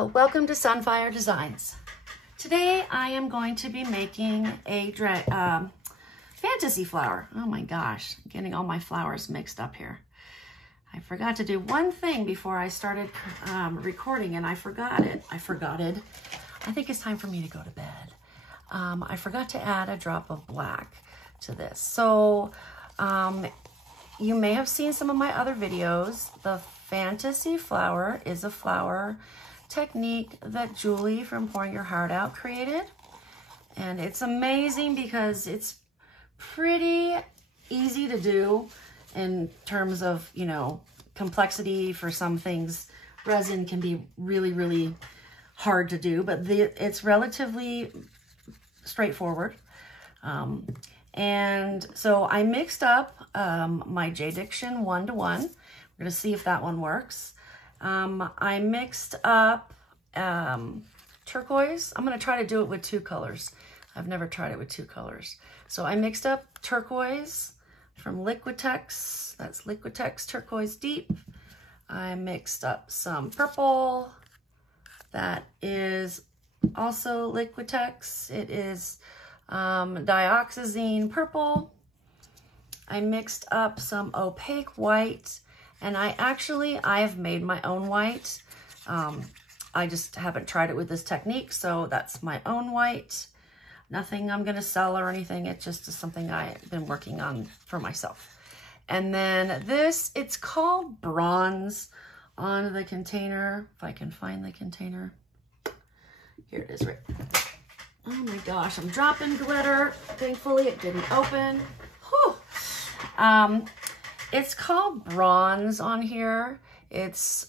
Hello, welcome to Sunfire Designs. Today I am going to be making a fantasy flower. Oh my gosh, I'm getting all my flowers mixed up here. I forgot to do one thing before I started recording and I forgot it. I think it's time for me to go to bed. I forgot to add a drop of black to this. So you may have seen some of my other videos. The fantasy flower is a flower technique that Julie from Pouring Your Heart Out created. And it's amazing because it's pretty easy to do in terms of, you know, complexity. For some things, resin can be really, really hard to do, but it's relatively straightforward. And so I mixed up my J-Diction 1:1. We're gonna see if that one works. I mixed up turquoise. I'm gonna try to do it with two colors. I've never tried it with two colors. So I mixed up turquoise from Liquitex. That's Liquitex Turquoise Deep. I mixed up some purple. That is also Liquitex. It is dioxazine purple. I mixed up some opaque white, and I've made my own white. I just haven't tried it with this technique, so that's my own white. Nothing I'm gonna sell or anything. It's just something I've been working on for myself. And then this, it's called bronze on the container. If I can find the container. Here it is, right. Oh my gosh, I'm dropping glitter. Thankfully it didn't open. Whew. It's called bronze on here. It's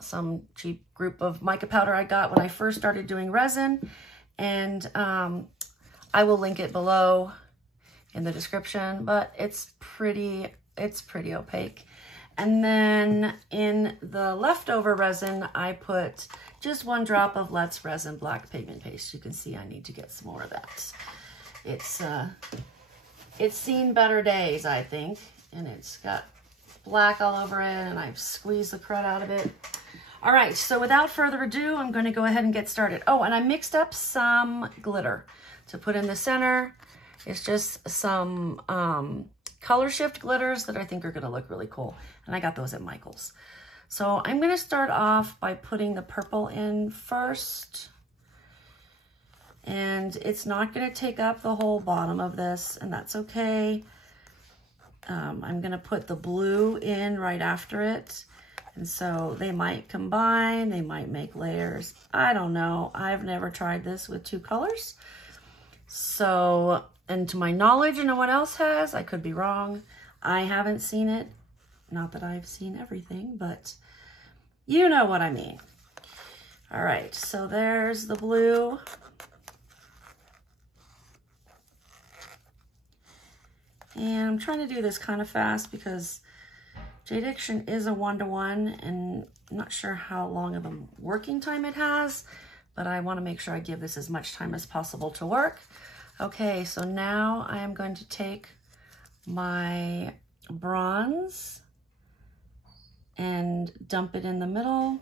some cheap group of mica powder I got when I first started doing resin. And I will link it below in the description, but it's pretty opaque. And then in the leftover resin, I put just one drop of Let's Resin black pigment paste. You can see I need to get some more of that. It's seen better days, I think, and it's got black all over it, and I've squeezed the crud out of it. All right, so without further ado, I'm going to go ahead and get started. Oh, and I mixed up some glitter to put in the center. It's just some color shift glitters that I think are going to look really cool, and I got those at Michael's. So I'm going to start off by putting the purple in first, and it's not going to take up the whole bottom of this, and that's okay. I'm going to put the blue in right after it. And so they might combine, they might make layers. I don't know. I've never tried this with two colors. So, and to my knowledge, no one else has. I could be wrong. I haven't seen it. Not that I've seen everything, but you know what I mean. All right, so there's the blue. And I'm trying to do this kind of fast because J-Diction is a 1:1, and I'm not sure how long of a working time it has, but I want to make sure I give this as much time as possible to work. Okay, so now I am going to take my bronze and dump it in the middle.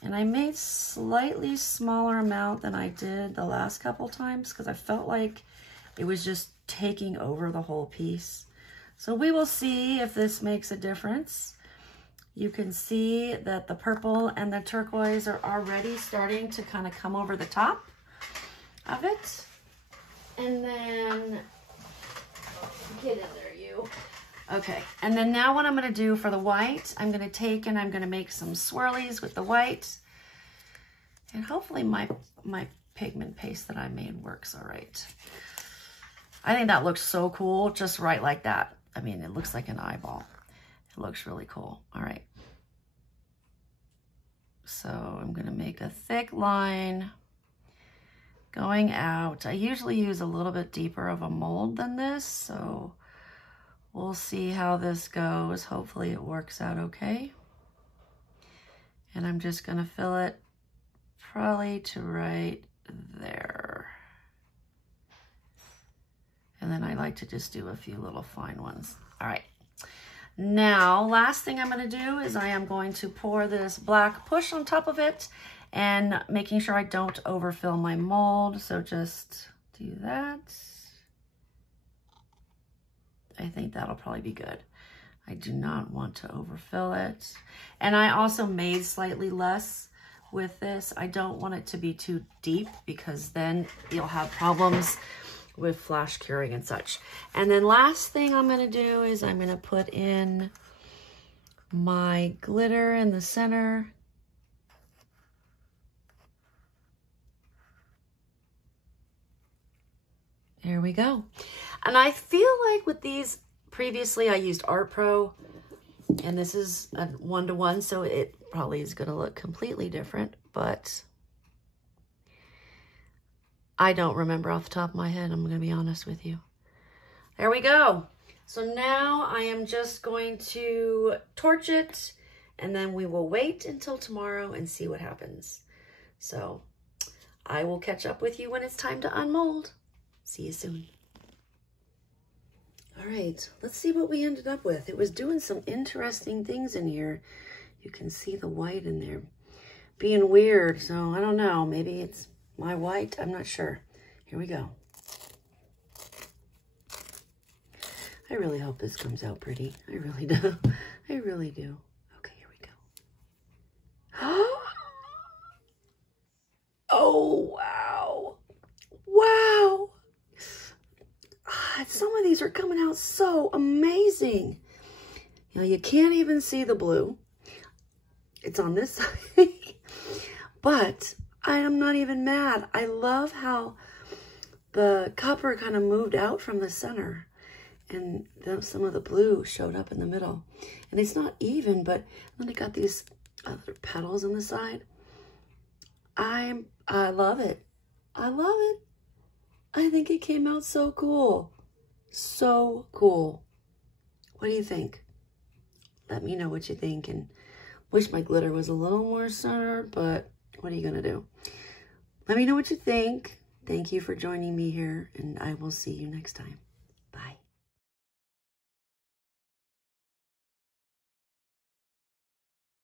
And I made slightly smaller amount than I did the last couple times because I felt like it was just taking over the whole piece. So we will see if this makes a difference. You can see that the purple and the turquoise are already starting to kind of come over the top of it. And then, get in there, you. Okay, and then now what I'm gonna do for the white, I'm gonna take and I'm gonna make some swirlies with the white. And hopefully my pigment paste that I made works all right. I think that looks so cool, just right like that. I mean, it looks like an eyeball. It looks really cool. All right. So I'm gonna make a thick line going out. I usually use a little bit deeper of a mold than this, so we'll see how this goes. Hopefully it works out okay. And I'm just gonna fill it probably to right there. And then I like to just do a few little fine ones. All right. Now, last thing I'm going to do is I am going to pour this black push on top of it and making sure I don't overfill my mold. So just do that. I think that'll probably be good. I do not want to overfill it. And I also made slightly less with this. I don't want it to be too deep because then you'll have problems with flash curing and such. And then last thing I'm gonna do is I'm gonna put in my glitter in the center. There we go. And I feel like with these, previously I used Art Pro, and this is a 1-to-1, so it probably is gonna look completely different, but I don't remember off the top of my head, I'm gonna be honest with you. There we go. So now I am just going to torch it, and then we will wait until tomorrow and see what happens. So I will catch up with you when it's time to unmold. See you soon. All right, let's see what we ended up with. It was doing some interesting things in here. You can see the white in there being weird, so I don't know. Maybe it's my white, I'm not sure. Here we go. I really hope this comes out pretty. I really do. I really do. Okay, here we go. Oh, wow. Wow. Some of these are coming out so amazing. You know, you can't even see the blue. It's on this side. But I am not even mad. I love how the copper kind of moved out from the center and some of the blue showed up in the middle. And it's not even, but then I got these other petals on the side. I love it. I love it. I think it came out so cool. So cool. What do you think? Let me know what you think, and wish my glitter was a little more centered, but what are you gonna do? Let me know what you think. Thank you for joining me here, and I will see you next time.